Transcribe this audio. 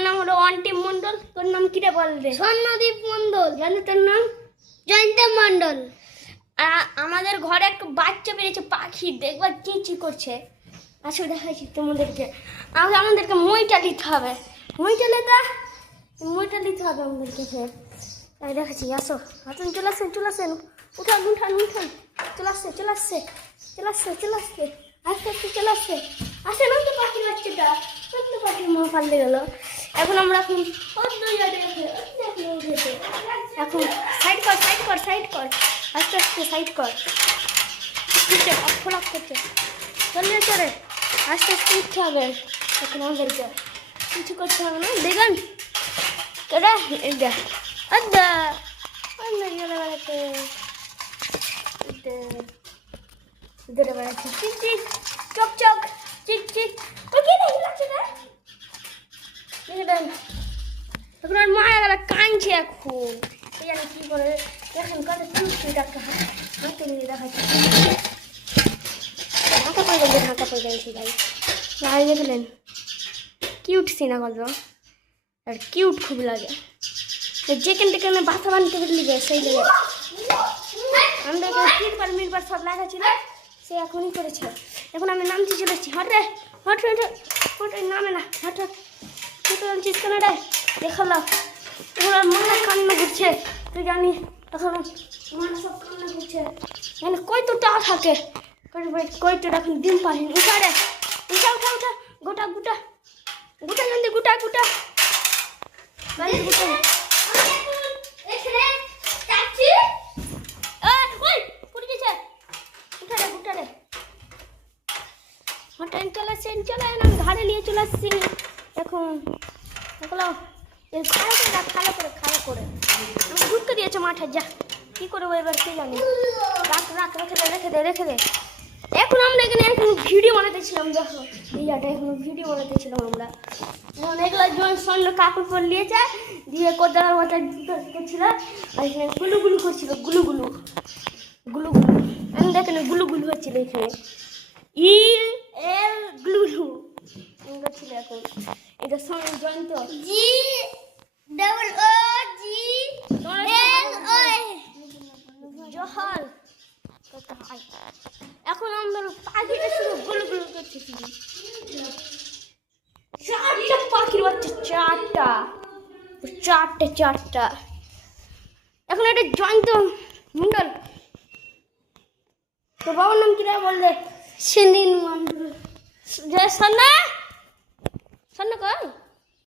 আমার নাম হলো অন্টিম মণ্ডল। তোর নাম কি রে বল রে? স্বর্ণদীপ মণ্ডল। জানি তোর নাম? জয়ন্ত মণ্ডল। আমাদের ঘরে একটা বাচ্চা বেরিয়েছে পাখি, দেখবার চিচি করছে। আসো দেখাচ্ছি তোমাদেরকে। আমাদেরকে মইটা নিতে হবে, মইটা নিতে হবে আমাদেরকে। তাই দেখাচ্ছি, আসো আসুন, চলে আসেন উঠান চলে আসছে আস্তে আস্তে চলে আসছে। আসে না তো পাখির বাচ্চাটা, তো পাখির মা পাল্টে গেল। এখন আমরা এখন এখন সাইড কর আস্তে আস্তে সাইড কর। ফলাপ করছে, চলে চলে আস্তে আস্তে উঠতে হবে। এখন আমাদেরকে কিছু করতে হবে না। দেখেন তোরা দেখ আদা গেলে বেড়াতে ধরে বেড়াচ্ছে, চিক চিক চক চিক চিক। এখন আর মায়া গেলে কাঁদছে এখন, এই জানি কি করে। দেখেন কত হাতে নিয়ে দেখাচ্ছে, ঢাকা পড়ে গেছি ভাই দেখলেন। কিউট সিনা গল্প, আর কিউট খুব লাগে। যেখানে বাসা বানিয়ে ফেললি সেই জায়গায় আমাদের মিরবার সব লেখা ছিল, সে এখনই করেছে। এখন আমি নামছি, চলে এসেছি। হট নামে না, হট আনছিস কেন রে? দেখালাম এখন আর মনে কান্না ঘুরছে, তুই জানি এখন মনে সব কান্না ঘুরছে। মানে কই তো টা থাকে, কই তো এখন ডিম পারি। উঠা রে, উঠা গোটা জলদি গুটা চলে আমি ঘাড়ে নিয়ে চলে আসছি। এখন খাড়া করে আমি ঢুকতে দিয়েছে মাঠে। যা কি করবো এবার কে জানি। রেখে দে। এখন আমরা এখানে ভিডিও বানাতেছিলাম। দেখো এই জায়গাটা এখন ভিডিও বানাতেছিলাম আমরা। এখন এগুলো জল স্বর্ণ কাপড় পর নিয়েছে, দিয়ে কোদালের মাথা করছিল, আর এখানে গুলুগুলু করছিল। গুলুগুলু আমি দেখেন গুলুগুলু হচ্ছিল এখানে। গুলুগুলু ছিল। এখন এটা স্বর্ণ জয়ন্ত জহল। এখন আমরা পাখিটা শুধু গুলুগুলু করতেছি। চারটা পাখির বাচ্চা, চারটা। এখন এটা জয়ন্ত মণ্ডল। তোর বাবার নাম কি রে বললে? সেদিন মণ্ডল। জয় সন্না কর।